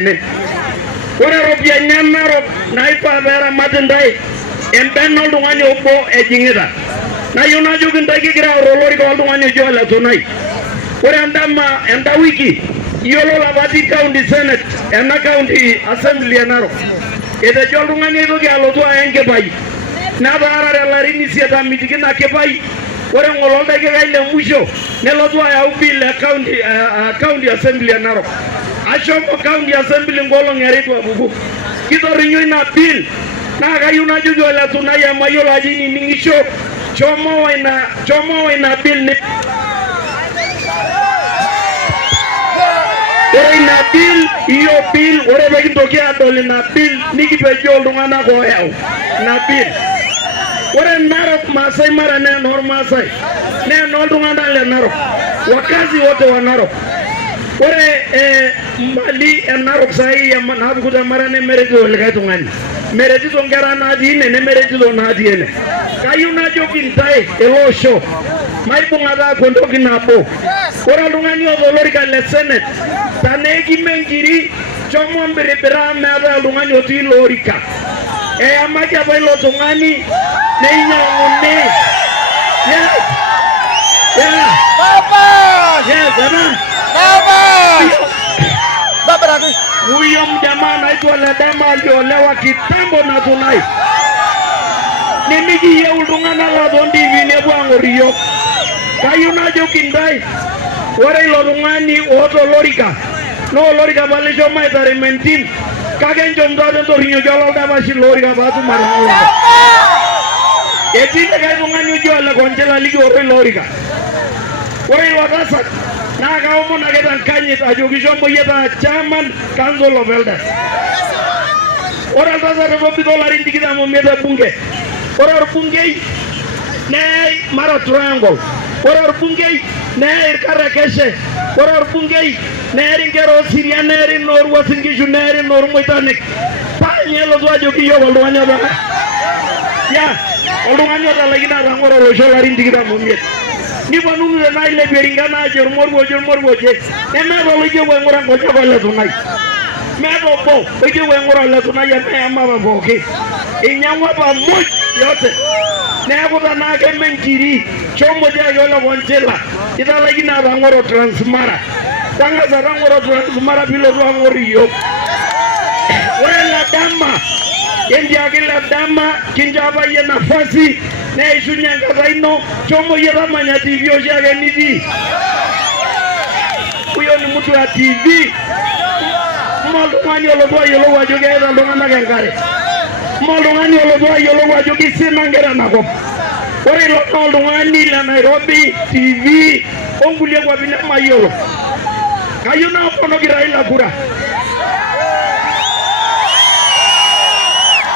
Ore ropiyiani narok naifaa peera matindai embena oltung'ani obo ejing'ita. Nayieu najoki intae kigira aoro olorika oltung'ani ojo Ole Tonai. Ore enda wiki iyiolo lapati county senate ena county assembly e Narok. Etejo oltung'ani aitoki alotu aya enkipai. Nataarare ilarin 8 amitiki ina kipai. Ore ng'ole oldakikai le musho nelotu ayau bill e county assembly e Narok. Ashomo county assembly ngolong eritu apuku. Kitorrinyo ina bill. Naa kayieu najoki Ole Tonai emayiolo ajo inining'isho. Chomo ina bill ni. Ore ina bill, iyo bill, ore pekintoki adol ina bill, nikipejoo iltung'anak oyau ina bill. Ore Narok Maasai Mara naa enoormaasai, naa enooltung'anak le Narok, wakazi wote wa Narok. Ore mali e Narok sahi naapuku te Mara nemeretito likae tung'ani. Meretito nkera natii ine nemeretito natii ene. Kayieu najoki intae ele osho maibung'ata aaku entoki nabo. Ore oltung'ani oota olorika le senate taneekime nkiri shomo mbiribira meetai oltung'ani otii ilo orika. Eyamaki apa ilo tung'ani neinyang'uni. Huyo mjamaa anaitwa Ledama aliolewa kitambo na Tonai. Nimikiyieu iltung'anak looton TV nepuo aang'or iyiok. Kayieu najoki intae ore ilo tung'ani oota olorika naa olorika apa lishomo aiterem entim kake enchomto ate entorrinyoki Ololdapash ilo orika paatum atang'oro. Etii likae tung'ani oji Ole Konchela likioro ilo orika. Ore ilo tasat naa kaomon ake tenkanyit ajoki shomo yie taa chairman council of elders. Ore oltasat etobiko ilarin 25 ebunge. Ore orbungei neyai Mara Triangle. Ore orbungei neyai Irkarekeshe. Ore orbungei neyai nkera Osiria, neyai noorwuasin Nkishu, neyai noormoitanik. Paanye elotu ajoki iyiok oltung'ani apa. Oltung'ani otalaikine atang'oro olosho larin 25. Niponunu tenaa ilepie eringana ajo ormoruo oje. Nemeeta oloidieu aing'ura nkonyek Ole Tonai. Meeta obo oidieu aing'ura Ole Tonai emeyama apa pooki. Inyang'ua apa muj yote. Neeku tenaa keme nkiri shomo tiaki Ole Konchela italaikine atang'oro Transmara. Tang'asa tang'oro Transmara piilotu ang'or iyiok. Ore Ledama entiaki Ledama kincho apa yie nafasi neishunye enkata ino shomo yie tamanya TV oshiake nitii. Huyo ni mtu wa TV. Oltung'ani olotu ayiolou ajo keeta iltung'anak enkare. Oltung'ani olotu ayiolou ajo kisina nkera enakop. Ore ilo naa oltung'ani le Nairobi TV onkulie kwapi nemayiolo. Kayieu naaponoki Raila kura.